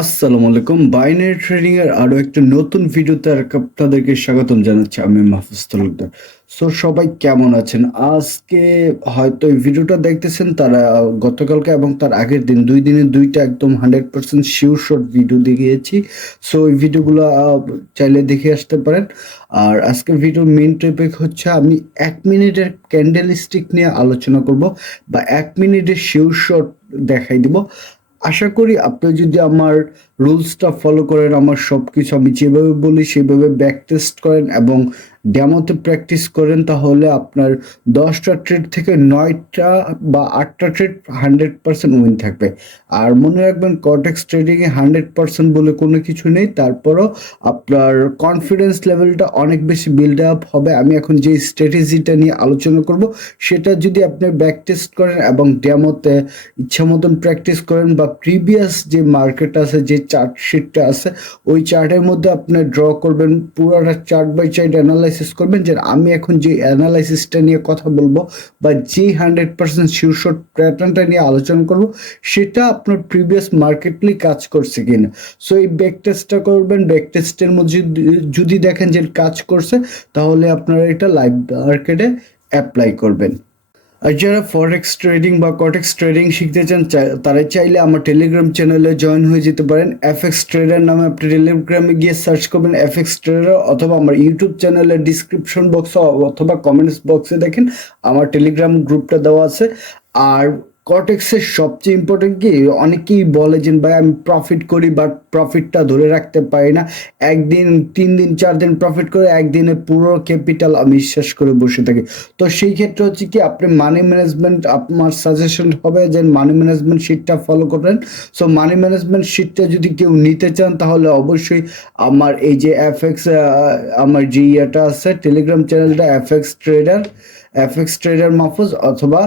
আসসালামু আলাইকুম। Binary trading এর আরও একটা নতুন ভিডিওতে আপনাদেরকে স্বাগতম জানাচ্ছি। আমি মাহফুজ তালুকদার। সো সবাই কেমন আছেন? আজকে হয়তো এই ভিডিওটা দেখতেছেন, তারা গতকালকে এবং তার আগের দিন, দুই দিনে দুইটা একদম hundred percent sure short video দেখিয়েছি। সো ওই ভিডিওগুলো চাইলে দেখে আসতে পারেন। আর আজকে ভিডিওর মেন টপিক হচ্ছে, আমি এক মিনিটের ক্যান্ডেল স্টিক নিয়ে আলোচনা করব বা এক মিনিটের শিওর শর্ট দেখাই দিব। আশা করি আপনি যদি আমার রুলসটা ফলো করেন, আমার সব কিছু আমি যেভাবে বলি, সেভাবে ব্যাক টেস্ট করেন এবং ড্যামোতে প্র্যাকটিস করেন, তাহলে আপনার দশটা ট্রেড থেকে নয়টা বা আটটা ট্রেড হান্ড্রেড পার্সেন্ট উইন থাকবে। আর মনে রাখবেন কটেক্স ট্রেডিংয়ে হান্ড্রেড পার্সেন্ট বলে কোনো কিছু নেই, তারপরও আপনার কনফিডেন্স লেভেলটা অনেক বেশি বিল্ড আপ হবে। আমি এখন যে স্ট্র্যাটেজিটা নিয়ে আলোচনা করব, সেটা যদি আপনি ব্যাক টেস্ট করেন এবং ড্যামোতে ইচ্ছা মতন প্র্যাকটিস করেন বা প্রিভিয়াস যে মার্কেট আছে, যে চার্ট শিটটা আছে, ওই চার্টের মধ্যে আপনি ড্র করবেন, পুরোটা চার্ট বাই চার্ট অ্যানালাইসিস করবেন যে আমি এখন যে অ্যানালাইসিসটা নিয়ে কথা বলব বা যে হান্ড্রেড পার্সেন্ট শীর্ষ প্যাটার্নটা নিয়ে আলোচনা করব, সেটা আপনার প্রিভিয়াস মার্কেটলি কাজ করছে কিনা। সো এই ব্যাক টেস্টটা করবেন ব্যাক টেস্টের মধ্যে যদি- দেখেন যে কাজ করছে, তাহলে আপনারা এটা লাইভ মার্কেটে অ্যাপ্লাই করবেন। আর যারা ফরেক্স ট্রেডিং বা কটেক্স ট্রেডিং শিখতে চান তারা চাইলে আমার টেলিগ্রাম চ্যানেলে জয়েন হয়ে যেতে পারেন। এফএক্স ট্রেডার নামে আপনি টেলিগ্রামে গিয়ে সার্চ করবেন এফএক্স ট্রেডার অথবা আমার ইউটিউব চ্যানেলের ডিসক্রিপশন বক্স অথবা কমেন্টস বক্সে দেখেন, আমার টেলিগ্রাম গ্রুপটা দেওয়া আছে। আর কটেক্সের সবচেয়ে ইম্পর্টেন্ট কি? অনেকেই বলে যে, ভাই, আমি প্রফিট করি বাট প্রফিটটা ধরে রাখতে পারি না। একদিন, তিন দিন, চার দিন প্রফিট করে একদিনে পুরো ক্যাপিটাল আমি শেষ করে বসে থাকি। তো সেই ক্ষেত্রে হচ্ছে কি, আপনি মানি ম্যানেজমেন্ট আমার সাজেশন হবে যে মানি ম্যানেজমেন্ট শিটটা ফলো করবেন। সো মানি ম্যানেজমেন্ট শিটটা যদি কেউ নিতে চান, তাহলে অবশ্যই আমার এই যে এফএক্স আমার যে ইয়েটা আছে টেলিগ্রাম চ্যানেলটা FX trader FX trader Mahfuz অথবা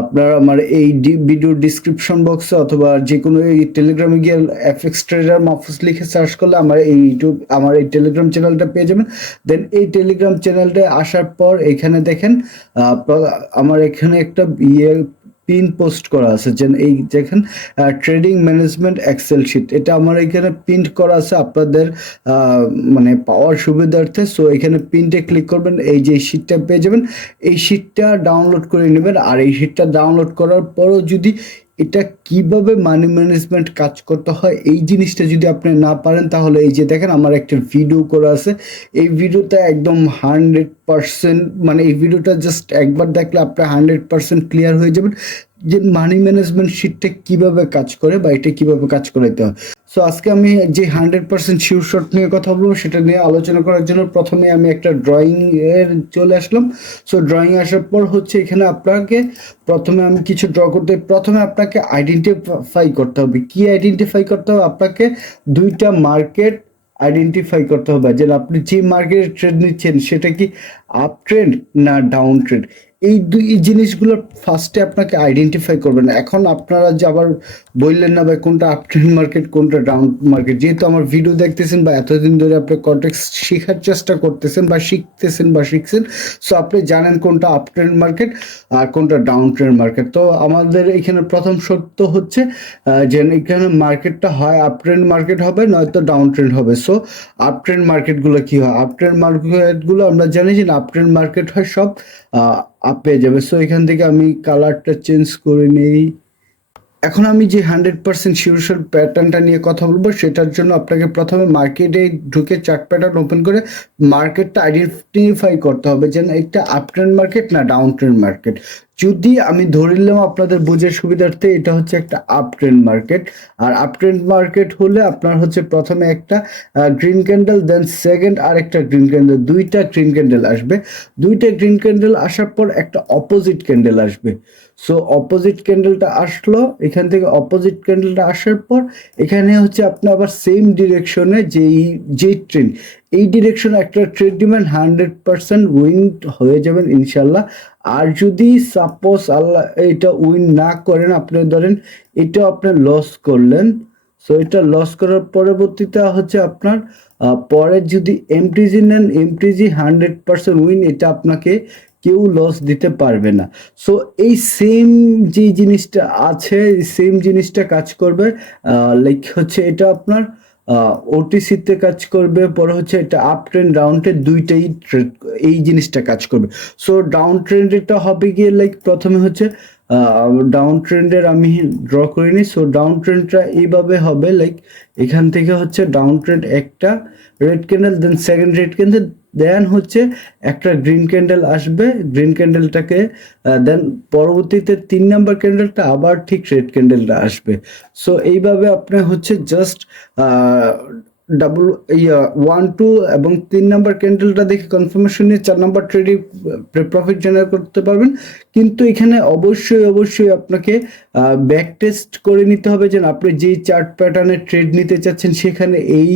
আপনার আমার এই ভিডিও ডিসক্রিপশন বক্সে অথবা যে কোনো এই টেলিগ্রামে গিয়ে এফএক্স ট্রেডার মাহফুজ লিখে সার্চ করলে আমার এই ইউটিউব আমার এই টেলিগ্রাম চ্যানেলটা পেয়ে যাবেন। দেন এই টেলিগ্রাম চ্যানেলটা আসার পর এখানে দেখেন আমার এখানে একটা ইয়ে পিন পোস্ট করা আছে, যেন এই দেখেন ট্রেডিং ম্যানেজমেন্ট এক্সেল শিট এটা আমার এখানে প্রিন্ট করা আছে আপনাদের মানে পাওয়ার সুবিধার্থে। সো এখানে প্রিন্টে ক্লিক করবেন, এই যে শিটটা পেয়ে যাবেন। এই শিটটা ডাউনলোড করে নেবেন, আর এই শিটটা ডাউনলোড করার পরও যদি এটা কীভাবে মানি ম্যানেজমেন্ট কাজ করতে হয়? এই জিনিসটা যদি আপনি না পারেন, তাহলে এই যে দেখেন আমার একটা ভিডিও করা আছে। এই ভিডিওটা একদম হান্ড্রেড পারসেন্ট মানে এই ভিডিওটা জাস্ট একবার দেখলে আপনি হান্ড্রেড পারসেন্ট ক্লিয়ার হয়ে যাবেন যে মানি ম্যানেজমেন্ট শিটটা কীভাবে কাজ করে বা এটা কীভাবে কাজ করাইতে হয়। সো আজকে আমি যে হান্ড্রেড পার্সেন্ট শিওর শট নিয়ে কথা বলব, সেটা নিয়ে আলোচনা করার জন্য প্রথমে আমি একটা ড্রয়িং এর চলে আসলাম। সো ড্রয়িং আসার পর হচ্ছে এখানে আপনাকে প্রথমে আমি কিছু ড্র করতে প্রথমে আপনাকে আইডেন্টিফাই করতে হবে। কি আইডেন্টিফাই করতে হবে? আপনাকে দুইটা মার্কেট আইডেন্টিফাই করতে হবে। যে আপনি যে মার্কেটে ট্রেড নিচ্ছেন, সেটা কি আপ ট্রেন্ড না ডাউন ট্রেন্ড এই দুই জিনিসগুলো ফার্স্টে আপনাকে আইডেন্টিফাই করবেন। এখন আপনারা যে আবার বললেন না ভাই, কোনটা আপ ট্রেন্ড মার্কেট কোনটা ডাউন মার্কেট যেহেতু আমার ভিডিও দেখতেছেন বা এতদিন ধরে আপনি কন্টেক্স শেখার চেষ্টা করতেছেন বা শিখতেছেন বা শিখছেন সো আপনি জানেন কোনটা আপ ট্রেন্ড মার্কেট আর কোনটা ডাউন ট্রেন্ড মার্কেট তো আমাদের এখানে প্রথম সত্য হচ্ছে যে এখানে মার্কেটটা হয় আপ ট্রেন্ড মার্কেট হবে, নয়তো ডাউন ট্রেন্ড হবে। সো আপ ট্রেন্ড মার্কেটগুলো কী হয়? আপ ট্রেন্ড মার্কেটগুলো আমরা জানি যে আপ ট্রেন্ড মার্কেট হয় সব আপ পেয়ে যাবে। সো এখান থেকে আমি কালারটা চেঞ্জ করে নেই। এখন আমি যে হান্ড্রেড পার্সেন্ট শিওর প্যাটার্নটা নিয়ে কথা বলব, সেটার জন্য আপনাকে প্রথমে মার্কেটে ঢুকে চার্ট প্যাটার্ন ওপেন করে মার্কেটটা আইডেন্টিফাই করতে হবে যেন একটা আপ ট্রেন্ড মার্কেট না ডাউন ট্রেন্ড মার্কেট যদি আমি ধরে নিলাম আপনাদের বোঝার সুবিধার্থে এটা হচ্ছে একটা আপ ট্রেন্ড মার্কেট আর আপ ট্রেন্ড মার্কেট হলে আপনার হচ্ছে প্রথমে একটা গ্রিন ক্যান্ডেল দেন সেকেন্ড আর একটা গ্রিন ক্যান্ডেল দুইটা গ্রিন ক্যান্ডেল আসবে। দুইটা গ্রিন ক্যান্ডেল আসার পর একটা অপোজিট ক্যান্ডেল আসবে। সো অপোজিট ক্যান্ডেলটা আসলো, এখান থেকে অপোজিট ক্যান্ডেলটা আসার পর, এখানে হচ্ছে আপনি আবার সেম ডিরেকশনে যেই যে ট্রেন এই ডিরেকশন একটা ট্রেড দিবেন হান্ড্রেড পার্সেন্ট উইন হয়ে যাবেন ইনশাল্লাহ। আর যদি সাপোজ আল্লাহ এটা উইন না করেন, আপনি ধরেন এটা আপনি লস করলেন সো এটা লস করার পরবর্তীতে হচ্ছে আপনার পরে যদি এমটিজি নেন এমটিজি হান্ড্রেড পার্সেন্ট উইন এটা আপনাকে কেউ লস দিতে পারবে না। সো এই সেম যে জিনিসটা আছে সেম জিনিসটা কাজ করবে লাইক হচ্ছে এটা আপনার ওটিসিতে কাজ করবে, পরে হচ্ছে এটা আপ ট্রেন্ড ডাউন ট্রেন্ড দুইটাই এই জিনিসটা কাজ করবে। সো ডাউন ট্রেন্ডেরটা হবে গিয়ে লাইক প্রথমে হচ্ছে ডাউন ট্রেন্ডের আমি ড্র করিনি। সো ডাউন ট্রেন্ডটা এইভাবে হবে লাইক এখান থেকে হচ্ছে ডাউন ট্রেন্ড একটা red candle then second red candle then হচ্ছে একটা গ্রিন ক্যান্ডেল আসবে। গ্রিন ক্যান্ডেলটাকে দেন পরবর্তীতে তিন নাম্বার ক্যান্ডেলটা আবার ঠিক রেড ক্যান্ডেলটা আসবে। সো এইভাবে আপনি হচ্ছে জাস্ট ডাবল ইয়া ওয়ান টু এবং তিন নাম্বার ক্যান্ডেলটা দেখে কনফার্মেশন নিয়ে চার নাম্বার ট্রেডে প্রফিট জেনারেট করতে পারবেন। কিন্তু এখানে অবশ্যই অবশ্যই আপনাকে ব্যাক টেস্ট করে নিতে হবে যেন আপনি যেই চার্ট প্যাটার্নের ট্রেড নিতে চাচ্ছেন, সেখানে এই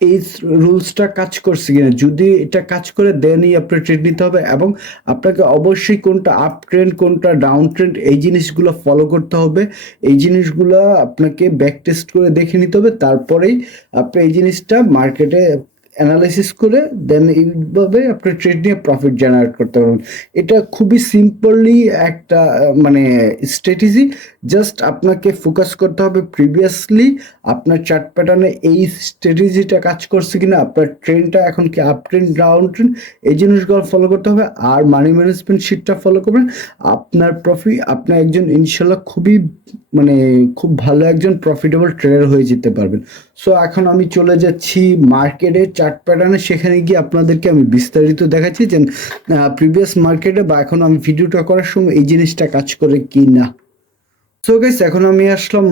এই রুলসটা কাজ করছে কিনা? যদি এটা কাজ করে দেনই আপনার ট্রেড নিতে হবে এবং আপনাকে অবশ্যই কোনটা আপ ট্রেন্ড কোনটা ডাউন ট্রেন্ড এই জিনিসগুলো ফলো করতে হবে। এই জিনিসগুলো আপনাকে ব্যাক টেস্ট করে দেখে নিতে হবে। তারপরেই আপনি এই জিনিসটা মার্কেটে অ্যানালাইসিস করে দেন এইভাবে আপনি ট্রেড নিয়ে প্রফিট জেনারেট করতে পারবেন। এটা খুবই সিম্পলি একটা মানে স্ট্র্যাটেজি জাস্ট আপনাকে ফোকাস করতে হবে প্রিভিয়াসলি আপনার চার্ট প্যাটার্নে এই স্ট্র্যাটেজিটা কাজ করছে কিনা, আপনার ট্রেনটা এখন কি আপ ট্রেন্ড ডাউন ট্রেন্ড এই জিনিসগুলো ফলো করতে হবে, আর মানি ম্যানেজমেন্ট শিটটা ফলো করবেন। আপনার প্রফিট আপনার একজন ইনশাল্লাহ খুবই মানে খুব ভালো একজন প্রফিটেবল ট্রেডার হয়ে যেতে পারবেন। সো এখন আমি চলে যাচ্ছি মার্কেটে চার্ট প্যাটার্নে সেখানে গিয়ে আপনাদেরকে আমি বিস্তারিত দেখাচ্ছি যে প্রিভিয়াস মার্কেটে বা এখন আমি ভিডিওটা করার সময় এই জিনিসটা কাজ করে কি না। সো গাইস এখন আমি আসলাম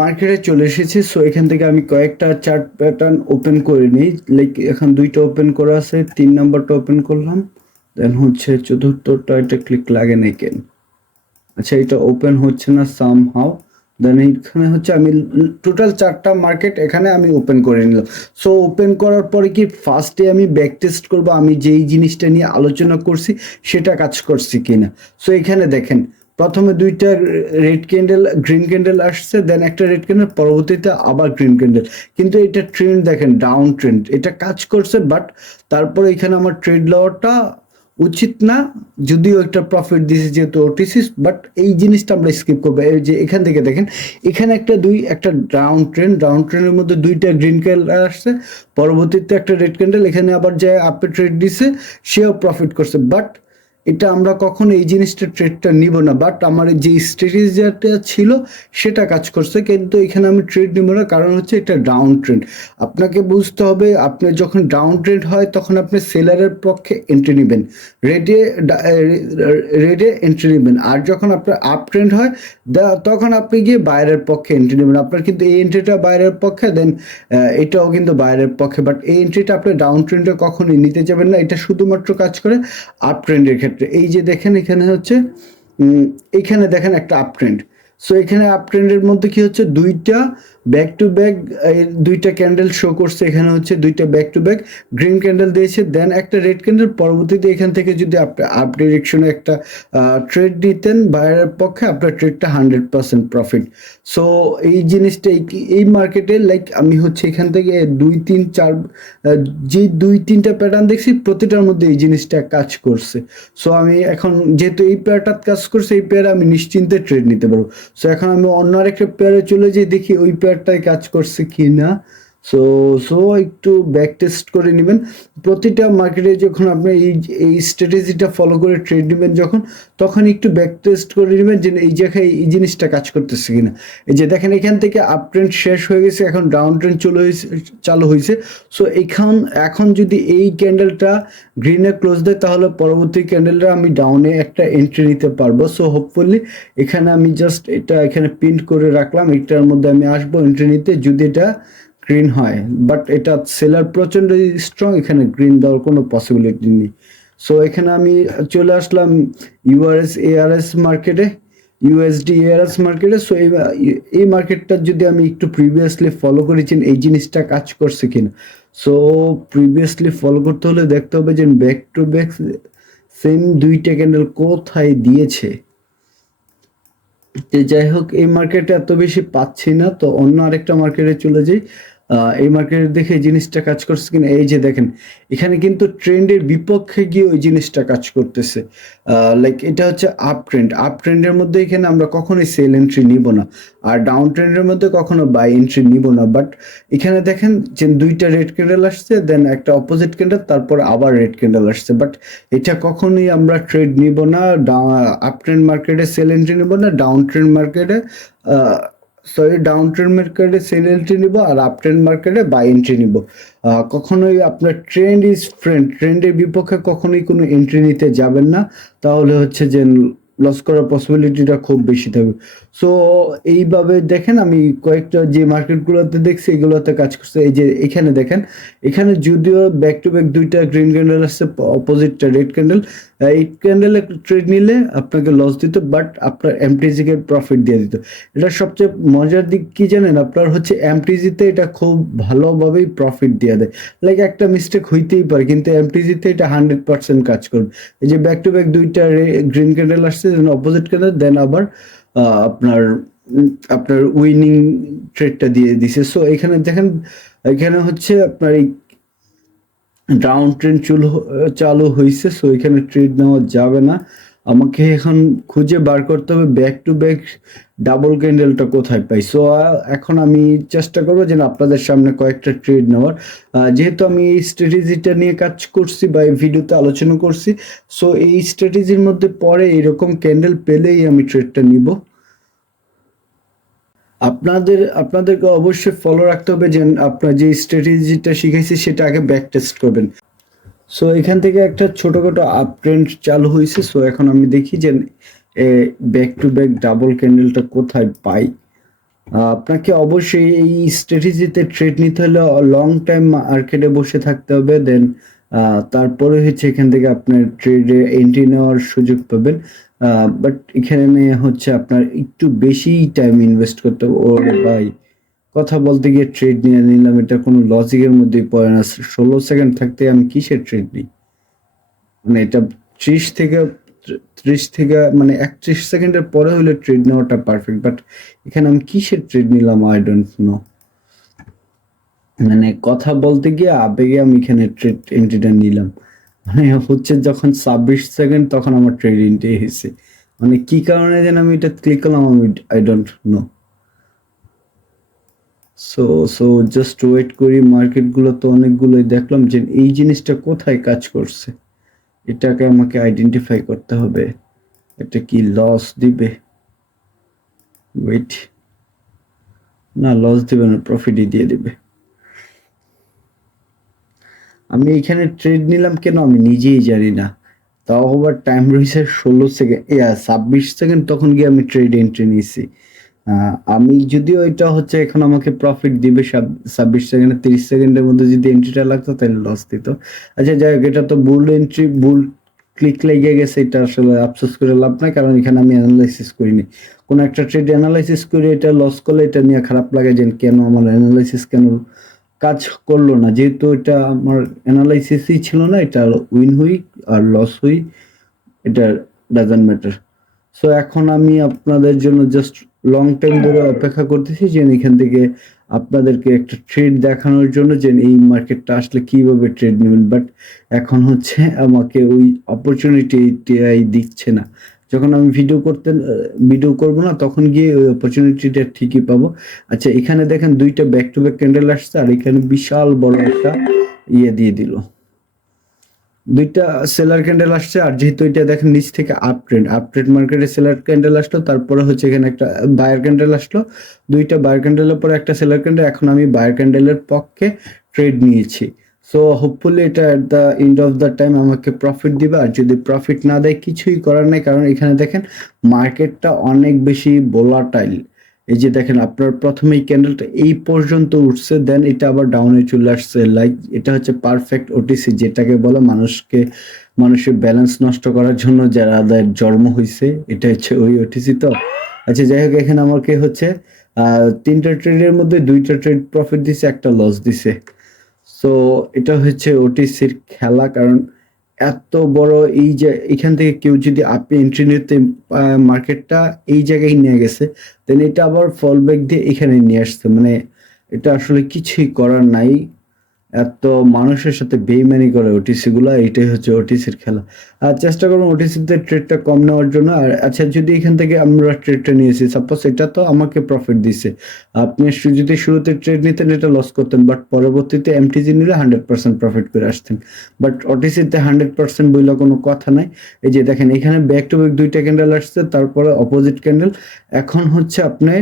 মার্কেটে চলে এসেছি। সো এখান থেকে আমি কয়েকটা চার্ট প্যাটার্ন ওপেন করে নিই। লাইক এখন দুইটা ওপেন করা আছে, তিন নাম্বারটা ওপেন করলাম। দেন হচ্ছে চতুর্থটা, এটা ক্লিক লাগে নাই কেন? আচ্ছা এটা ওপেন হচ্ছে না সাম হাউ দেন এইখানে হচ্ছে আমি টোটাল চারটা মার্কেট এখানে আমি ওপেন করে নিলাম। সো ওপেন করার পরে কি ফার্স্টে আমি ব্যাক টেস্ট করব, আমি যেই জিনিসটা নিয়ে আলোচনা করছি, সেটা কাজ করছি কিনা? সো এখানে দেখেন, প্রথমে দুইটা রেড ক্যান্ডেল গ্রিন ক্যান্ডেল আসছে দেন একটা রেড ক্যান্ডেল পরবর্তীতে আবার গ্রিন ক্যান্ডেল কিন্তু এটা ট্রেন্ড দেখেন ডাউন ট্রেন্ড এটা কাজ করছে বাট তারপরে এখানে আমার ট্রেড লওয়াটা উচিত না, যদিও একটা প্রফিট দিছে যেহেতু ওটিসিস বাট এই জিনিসটা আমরা স্কিপ করব। এই যে এখান থেকে দেখেন, এখানে একটা দুই, একটা ডাউন ট্রেন ডাউন ট্রেনের মধ্যে দুইটা গ্রিন ক্যান্ডেল আসছে, পরবর্তীতে একটা রেড ক্যান্ডেল এখানে আবার যে আপে ট্রেড দিছে, সেও প্রফিট করছে। বাট এটা আমরা কখনো এই জিনিসটা ট্রেডটা নিব না বাট আমার যে স্ট্র্যাটেজিটা ছিল সেটা কাজ করছে, কিন্তু এখানে আমি ট্রেড নিব না, কারণ হচ্ছে এটা ডাউন ট্রেন্ড আপনাকে বুঝতে হবে, আপনি যখন ডাউন ট্রেন্ড হয়, তখন আপনি সেলারের পক্ষে এন্ট্রি নেবেন রেডে রেডে এন্ট্রি নেবেন, আর যখন আপনার আপ ট্রেন্ড হয় তখন আপনি গিয়ে বাইরের পক্ষে এন্ট্রি নেবেন। আপনার কিন্তু এই এন্ট্রিটা বাইরের পক্ষে দেন এটাও কিন্তু বাইরের পক্ষে বাট এই এন্ট্রিটা আপনি ডাউন ট্রেন্ডে কখনোই নিতে যাবেন না, এটা শুধুমাত্র কাজ করে আপ ট্রেন্ডের ক্ষেত্রে। ক্ষেত্রে। এই যে দেখেন এখানে হচ্ছে এখানে দেখেন একটা আপ ট্রেন্ড সো এখানে আপট্রেন্ডের মধ্যে কি হচ্ছে? দুইটা ব্যাক টু ব্যাক দুইটা ক্যান্ডেল শো করছে, এখানে হচ্ছে দুইটা back to back green candle দিয়েছে দেন একটা রেড ক্যান্ডেল পরবর্তীতে এখান থেকে যদি আপনি আপ ডিরেকশনে একটা ট্রেড দিতেন বাইরের পক্ষে আপনার ট্রেডটা হান্ড্রেড পার্সেন্ট প্রফিট সো এই জিনিসটা এই মার্কেটে লাইক আমি হচ্ছে এখান থেকে দুই, তিন, চার যে দুই, তিনটা প্যাটার্ন দেখছি, প্রতিটার মধ্যে এই জিনিসটা কাজ করছে। সো আমি এখন যেহেতু এই পেয়ারটা কাজ করছে, এই পেয়ারে আমি নিশ্চিন্তে ট্রেড নিতে পারব। সো এখন আমি অন্য আরেকটা পেয়ারে চলে যাই, দেখি ওই পেয়ার সফটওয়্যারটাই কাজ করছে কি না সো সো একটু ব্যাক টেস্ট করে নেবেন। প্রতিটা মার্কেটে যখন আপনি এই এই স্ট্র্যাটেজিটা ফলো করে ট্রেড নেবেন যখন, তখন একটু ব্যাক টেস্ট করে নেবেন যে এই জায়গায় এই জিনিসটা কাজ করতেছে কিনা। এই যে দেখেন, এখান থেকে আপ ট্রেন্ড শেষ হয়ে গেছে, এখন ডাউন ট্রেন্ড চলে হয়েছে, চালু হয়েছে। সো এখান, এখন যদি এই ক্যান্ডেলটা গ্রিনে ক্লোজ দেয়, তাহলে পরবর্তী ক্যান্ডেলটা আমি ডাউনে একটা এন্ট্রি নিতে পারব। সো হোপফুলি এখানে আমি জাস্ট এটা এখানে প্রিন্ট করে রাখলাম। এটার মধ্যে আমি আসব এন্ট্রি নিতে। যদি এটা গ্রিন হয় বাট এটা সেলার প্রচণ্ড স্ট্রং এখানে গ্রিন দেওয়ার কোনো পসিবিলিটি নেই। সো এখানে আমি চলে আসলাম ইউআরএস এআরএস মার্কেটে ইউএসডি এআরএস মার্কেটে সো এই মার্কেটটা যদি আমি একটু প্রিভিয়াসলি ফলো করেছি এই জিনিসটা কাজ করছে কিনা। সো প্রিভিয়াসলি ফলো করতে হলে দেখতে হবে যে ব্যাক টু ব্যাক সেম দুইটা ক্যান্ডেল কোথায় দিয়েছে। যাই হোক, এই মার্কেটে এত বেশি পাচ্ছি না, তো অন্য আরেকটা মার্কেটে চলে যাই। এই মার্কেটে দেখে জিনিসটা কাজ করছে কিনা? এই যে দেখেন, এখানে কিন্তু ট্রেন্ডের বিপক্ষে গিয়ে ওই জিনিসটা কাজ করতেছে। লাইক এটা হচ্ছে আপ ট্রেন্ড আপ ট্রেন্ডের মধ্যে এখানে আমরা কখনোই সেল এন্ট্রি নিব না। আর ডাউন ট্রেন্ডের মধ্যে কখনো বাই এন্ট্রি নিব না। বাট এখানে দেখেন যে দুইটা রেড ক্যান্ডেল আসছে দেন একটা অপোজিট ক্যান্ডেল তারপর আবার রেড ক্যান্ডেল আসছে। বাট এটা কখনোই আমরা ট্রেড নিব না। আপ ট্রেন্ড মার্কেটে সেল এন্ট্রি নিব না। ডাউন ট্রেন্ড মার্কেটে সরি ডাউন ট্রেন্ড মার্কেটে সেল এন্ট্রি নিব আর আপ ট্রেন্ড মার্কেটে বাই এন্ট্রি নিব। কখনোই আপনার ট্রেন্ড ইজ ফ্রেন্ড ট্রেন্ডের বিপক্ষে কখনোই কোনো এন্ট্রি নিতে যাবেন না। তাহলে হচ্ছে যে লস করার পসিবিলিটিটা খুব বেশি থাকবে। সো এইভাবে দেখেন, আমি কয়েকটা যে মার্কেটগুলোতে দেখছি, এগুলোতে কাজ করছে। এই যে এখানে দেখেন, এখানে যদিও ব্যাক টু ব্যাক দুইটা গ্রিন ক্যান্ডেল আসছে অপোজিটটা রেড ক্যান্ডেল এই ক্যান্ডেলে ট্রেড নিলে আপনাকে লস দিত বাট আপনার এমটিজিকে প্রফিট দিয়ে দিত। এটা সবচেয়ে মজার দিক কি জানেন? আপনার হচ্ছে এমটিজিতে এটা খুব ভালোভাবেই প্রফিট দিয়ে দেয়। লাইক একটা মিস্টেক হইতেই পারে, কিন্তু এমটিজিতে এটা হান্ড্রেড পার্সেন্ট কাজ করবে। এই যে ব্যাক টু ব্যাক দুইটা গ্রিন ক্যান্ডেল আসছে দেন অপোজিট ক্যান্ডেল দেন আবার আপনার আপনার উইনিং ট্রেডটা দিয়ে দিছে। সো এখানে দেখেন, এখানে হচ্ছে আপনার এই ডাউন ট্রেন চুল চালু হয়েছে সো এখানে ট্রেড নেওয়া যাবে না। আমাকে এখন খুঁজে বার করতে হবে ব্যাক টু ব্যাক ডাবল ক্যান্ডেলটা কোথায় পাই। সো এখন আমি চেষ্টা করব যেন আপনাদের সামনে কয়েকটা ট্রেড নেওয়ার। যেহেতু আমি এই স্ট্র্যাটেজিটা নিয়ে কাজ করছি বা এই ভিডিওতে আলোচনা করছি সো এই স্ট্র্যাটেজির মধ্যে পরে এরকম ক্যান্ডেল পেলেই আমি ট্রেডটা নিব। আপনাদের, আপনাদেরকে অবশ্যই ফলো রাখতে হবে যে আপনার যে স্ট্র্যাটেজিটা শিখাইছি সেটা আগে ব্যাক টেস্ট করবেন। সো এখান থেকে একটা ছোটখাটো আপ ট্রেন্ড চালু হয়েছে সো এখন আমি দেখি যে ব্যাক টু ব্যাক ডাবল ক্যান্ডেলটা কোথায় পাই। আপনাকে অবশ্যই এই স্ট্র্যাটেজিতে ট্রেড নিতে হলে লং টাইম মার্কেটে বসে থাকতে হবে। দেন তারপরে হচ্ছে এখান থেকে আপনার ট্রেডে এন্ট্রি নেওয়ার সুযোগ পাবেন। বাট এখানে হচ্ছে আপনার একটু বেশি টাইম ইনভেস্ট করতে হবে। ওরে ভাই, কথা বলতে গিয়ে ট্রেড নিয়ে নিলাম, এটা কোনো লজিকের মধ্যেই পড়ে না। ষোলো সেকেন্ড থাকতে আমি কিসের ট্রেড নিই? মানে এটা ত্রিশ থেকে ত্রিশ থেকে মানে একত্রিশ সেকেন্ডের পরে হলে ট্রেড নেওয়াটা পারফেক্ট বাট এখানে আমি কিসের ট্রেড নিলাম? আই ডোন্ট নো মানে কথা বলতে গিয়ে আবেগে আমি এখানে ট্রেড এন্ট্রিটা নিলাম। মানে হচ্ছে যখন ছাব্বিশ সেকেন্ড তখন আমার ট্রেড এন্ট্রি হয়েছে মানে কি কারণে যেন আমি এটা ক্লিক করলাম আমি I don't know so so just wait করি মার্কেটগুলো তো অনেকগুলোই দেখলাম যে এই জিনিসটা কোথায় কাজ করছে? এটাকে আমাকে আইডেন্টিফাই করতে হবে। এটা কি লস দিবে? ওয়েট না লস দিবে না প্রফিটই দিয়ে দিবে। আমি এখানে ট্রেড নিলাম কেন? আমি নিজেই জানি না। তাও আবার টাইম রয়েছে ষোলো সেকেন্ড ইয়া ছাব্বিশ সেকেন্ড তখন গিয়ে আমি ট্রেড এন্ট্রি নিয়েছি। আমি যদিও এটা হচ্ছে এখন আমাকে প্রফিট দিবে ছাব্বিশ সেকেন্ডে তিরিশ সেকেন্ডের মধ্যে যদি এন্ট্রিটা লাগতো তাহলে লস দিত। আচ্ছা যাই হোক, এটা তো বুল এন্ট্রি বুল ক্লিক লেগে গেছে, এটা আসলে আফসোস করে লাভ নাই, কারণ এখানে আমি অ্যানালাইসিস করিনি। কোনো একটা ট্রেড অ্যানালাইসিস করে এটা লস করলে এটা নিয়ে খারাপ লাগে যে কেন আমার অ্যানালাইসিস কেন কাজ করল না। যেহেতু এটা আমার অ্যানালাইসিসই ছিল না, এটা উইন হই আর লস হই এটা ডাজন্ট ম্যাটার সো এখন আমি আপনাদের জন্য জাস্ট লং টাইম ধরে অপেক্ষা করতেছি যে এখান থেকে আপনাদেরকে একটা ট্রেড দেখানোর জন্য যে এই মার্কেটটা আসলে কীভাবে ট্রেড নেবেন। বাট এখন হচ্ছে আমাকে ওই অপরচুনিটিটাই দিচ্ছে না। যখন আমি ভিডিও করতে ভিডিও করব না, তখন গিয়ে ওই অপরচুনিটিটা ঠিকই পাবো। আচ্ছা এখানে দেখেন দুইটা ব্যাক টু ব্যাক ক্যান্ডেল আসছে, আর এখানে বিশাল বড় একটা ইয়ে দিয়ে দিল। দুইটা সেলার ক্যান্ডেল আসছে, আর যেহেতু এটা দেখেন নিচ থেকে আপ ট্রেন্ড আপ ট্রেন্ড মার্কেটে সেলার ক্যান্ডেল আসলো, তারপরে হচ্ছে এখানে একটা বায়ার ক্যান্ডেল আসলো। দুইটা বায়ার ক্যান্ডেলের পরে একটা সেলার ক্যান্ডেল এখন আমি বায়ার ক্যান্ডেলের পক্ষে ট্রেড নিয়েছি। সো হোপফুলি এটা at the end of the time আমাকে প্রফিট দিবে। আর যদি প্রফিট না দেয়, কিছুই করার নেই। কারণ এখানে দেখেন মার্কেটটা অনেক বেশি ভোলাটাইল এই যে দেখেন, আপনার প্রথমে এই ক্যান্ডেলটা এই পর্যন্ত উঠছে দেন এটা আবার ডাউনে চলে আসছে। লাইক এটা হচ্ছে পারফেক্ট ওটিসি যেটাকে বলে মানুষকে, মানুষের ব্যালেন্স নষ্ট করার জন্য যারা যাদের জন্ম হয়েছে এটা হচ্ছে ওই ওটিসি তো। আচ্ছা যাই হোক, এখানে আমাকে হচ্ছে তিনটা ট্রেডের মধ্যে দুইটা ট্রেড প্রফিট দিছে, একটা লস দিছে। সো এটা হচ্ছে ওটিসির খেলা, কারণ এত বড় এই যে, এখান থেকে কেউ যদি আপনি এন্ট্রি নিতে মার্কেটটা এই জায়গায় নিয়ে গেছে দেন এটা আবার ফল ব্যাক দিয়ে এখানে নিয়ে আসছে। মানে এটা আসলে কিছুই করার নাই। এত মানুষের সাথে বেইমানি করে ওটিসি গুলা, এটাই হচ্ছে ওটিসির খেলা। আর চেষ্টা করুন ওটিসিতে ট্রেডটা কম নেওয়ার জন্য। আর আচ্ছা যদি এখান থেকে আমরা ট্রেডটা নিয়েছি সাপোজ এটা তো আমাকে প্রফিট দিছে। আপনি যদি শুরুতে ট্রেড নিতেন, এটা লস করতেন বাট পরবর্তীতে এমটিজি নিলে হান্ড্রেড পার্সেন্ট প্রফিট করে আসতেন। বাট ওটিসিতে হান্ড্রেড পার্সেন্ট বইলে কোনো কথা নাই। এই যে দেখেন, এখানে ব্যাক টু ব্যাক দুইটা ক্যান্ডেল আসছে, তারপরে অপোজিট ক্যান্ডেল এখন হচ্ছে আপনি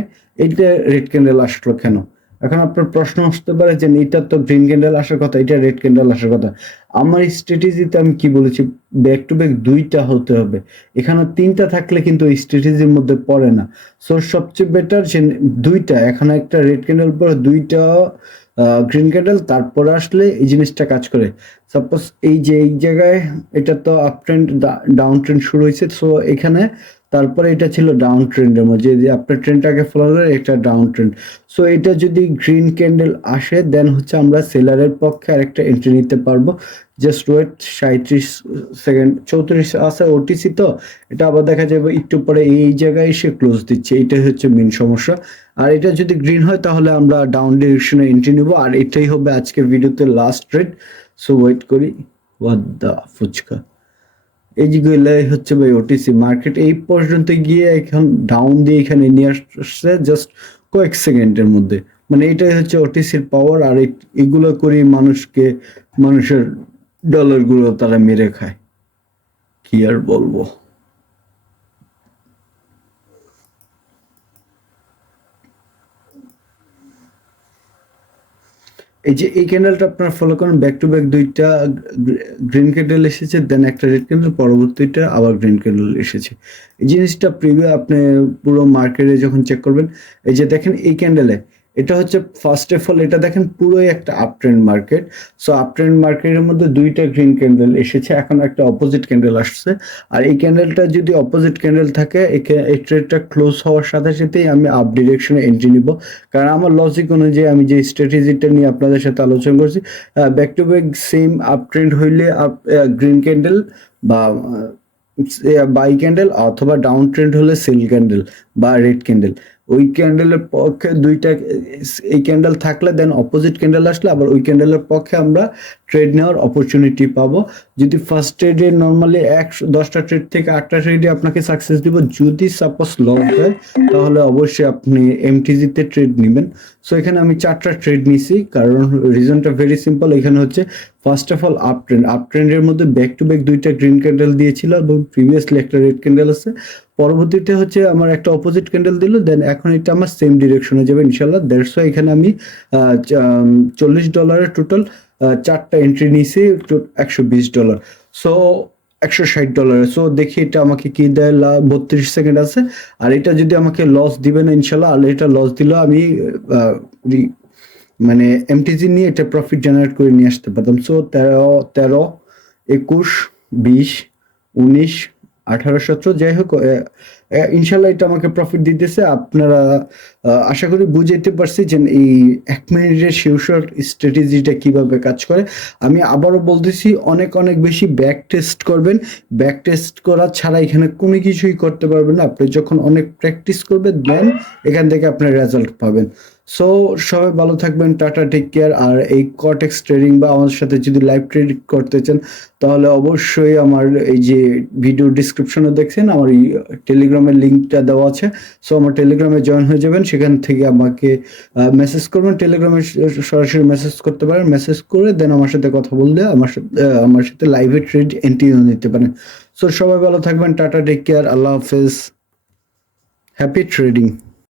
এইটা রেড ক্যান্ডেল আসলো কেন? এখন আপনার প্রশ্ন আসতে পারে যে এটা তো গ্রিন ক্যান্ডেল আসার কথা, এটা রেড ক্যান্ডেল আসার কথা। আমার স্ট্র্যাটেজিতে আমি কি বলেছি? ব্যাক টু ব্যাক দুইটা হতে হবে। এখানে তিনটা থাকলে কিন্তু এই স্ট্র্যাটেজির মধ্যে পড়ে না। সো সবচেয়ে বেটার যে দুইটা, এখানে একটা রেড ক্যান্ডেল পরে দুইটা গ্রিন ক্যান্ডেল তারপরে আসলে এই জিনিসটা কাজ করে। সাপোজ এই যে, এই জায়গায় এটা তো আপ ট্রেন্ড ডাউন ট্রেন্ড শুরু হয়েছে। সো এখানে তারপরে এটা ছিল ডাউন ট্রেন্ডের মধ্যে, যে আপনার ট্রেন্ডটাকে ফলো করে এটা ডাউন ট্রেন্ড সো এটা যদি গ্রিন ক্যান্ডেল আসে দেন হচ্ছে আমরা সেলারের পক্ষে আরেকটা এন্ট্রি নিতে পারব। জাস্ট ওয়েট সাঁত্রিশ সেকেন্ড চৌত্রিশ আছে ওটিসি তো, এটা আবার দেখা যাবে একটু পরে এই জায়গায় এসে ক্লোজ দিচ্ছে। এটাই হচ্ছে মেন সমস্যা। আর এটা যদি গ্রিন হয়, তাহলে আমরা ডাউন ডিরেকশনে এন্ট্রি নেব। আর এটাই হবে আজকের ভিডিওতে লাস্ট ট্রেড সো ওয়েট করি। ওয়াদ দা ফুচকা। এই যেগুলাই হচ্ছে ভাই ওটিসি মার্কেট এই পর্যন্ত গিয়ে এখন ডাউন দিয়ে এখানে নিয়ে আসছে জাস্ট কয়েক সেকেন্ডের মধ্যে। মানে এটাই হচ্ছে ওটিসির পাওয়ার আর এগুলো করে মানুষকে, মানুষের ডলারগুলো তারা মেরে খায়। কি আর বলব? এই যে এই ক্যান্ডেলটা আপনারা ফলো করেন ব্যাক টু ব্যাক দুইটা গ্রিন ক্যান্ডেল এসেছে দেন একটা রেড ক্যান্ডেল পরবর্তীটা আবার গ্রিন ক্যান্ডেল এসেছে। এই জিনিসটা প্রিভিউ আপনি পুরো মার্কেটে যখন চেক করবেন, এই যে দেখেন এই ক্যান্ডেলে এটা হচ্ছে ফার্স্ট অফ অল এটা দেখেন পুরোই একটা up trend market so up trend মার্কেটের মধ্যে দুইটা গ্রিন ক্যান্ডেল এসেছে, এখন একটা অপোজিট ক্যান্ডেল আসছে। আর এই ক্যান্ডেলটা যদি অপোজিট ক্যান্ডেল থাকে, এই ট্রেডটা ক্লোজ হওয়ার সাথে সাথেই আমি আপ ডিরেকশনে এন্ট্রি নিব। কারণ আমার লজিক অনুযায়ী আমি যে স্ট্র্যাটেজিটা নিয়ে আপনাদের সাথে আলোচনা করছি back to back same up trend হইলে আপ গ্রিন ক্যান্ডেল বা বাই ক্যান্ডেল অথবা ডাউন ট্রেন্ড হলে সেল ক্যান্ডেল বা রেড ক্যান্ডেল ওই ক্যান্ডেলের পক্ষে দুইটা, এই ক্যান্ডেল থাকলে দেন অপোজিট ক্যান্ডেল আসলে আবার ওই ক্যান্ডেলের পক্ষে আমরা ট্রেড নেওয়ার অপরচুনিটি পাবো। যদি ফার্স্ট ট্রেডে নর্মালি একশো দশটা ট্রেড থেকে আটটা ট্রেডে আপনাকে সাকসেস দিব, যদি সাপোজ লস হয়, তাহলে অবশ্যই আপনি এমটিজিতে ট্রেড নেবেন। সো এখানে আমি চারটা ট্রেড নিছি, কারণ রিজনটা ভেরি সিম্পল এখানে হচ্ছে first of all up trend up ট্রেন্ডের মধ্যে ব্যাক টু ব্যাক দুইটা গ্রিন ক্যান্ডেল দিয়েছিল এবং প্রিভিয়াসলি একটা রেড ক্যান্ডেল আছে। পরবর্তীতে হচ্ছে আমার একটা অপোজিট ক্যান্ডেল দিল দেন এখন এটা আমার সেম ডিরেকশনে যাবে ইনশাল্লাহ দেড়শো এখানে আমি চল্লিশ ডলারের টোটাল চারটা এন্ট্রি নিয়েছি একশো বিশ ডলার সো একশো ষাট ডলার সো দেখি এটা আমাকে কি দেয়, লা, বত্রিশ সেকেন্ড আছে। আর এটা যদি আমাকে লস দিবে না ইনশাল্লাহ আর এটা লস দিলেও আমি মানে এমটিজি নিয়ে এটা প্রফিট জেনারেট করে নিয়ে আসতে পারতাম। সো তেরো তেরো, একুশ, বিশ, উনিশ আঠারো সতেরো যাই হোক ইনশাল্লাহ এটা আমাকে প্রফিট দিতেছে। আপনারা আশা করি বুঝাইতে পারছি যে এই এক মিনিটের শিউশর স্ট্র্যাটেজিটা কীভাবে কাজ করে। আমি আবারও বলতেছি, অনেক অনেক বেশি ব্যাক টেস্ট করবেন। ব্যাক টেস্ট করা ছাড়া এখানে কোনো কিছুই করতে পারবেন না। আপনি যখন অনেক প্র্যাকটিস করবেন দেন এখান থেকে আপনার রেজাল্ট পাবেন। সো সবাই ভালো থাকবেন, টাটা টেক কেয়ার আর এই কটেক্স ট্রেডিং বা আমার সাথে যদি লাইভ ট্রেডিং করতে চান, তাহলে অবশ্যই আমার এই যে ভিডিও ডিসক্রিপশনে দেখছেন, আমার টেলিগ্রামের লিঙ্কটা দেওয়া আছে। সো আমার টেলিগ্রামে জয়েন হয়ে যাবেন, সেখান থেকে আমাকে মেসেজ করবেন। টেলিগ্রামে সরাসরি মেসেজ করতে পারেন। মেসেজ করে দেন আমার সাথে কথা বললে আমার সাথে আমার সাথে লাইভে ট্রেড এন্ট্রিও নিতে পারেন। সো সবাই ভালো থাকবেন, টাটা টেক কেয়ার আল্লাহ হাফেজ। Happy trading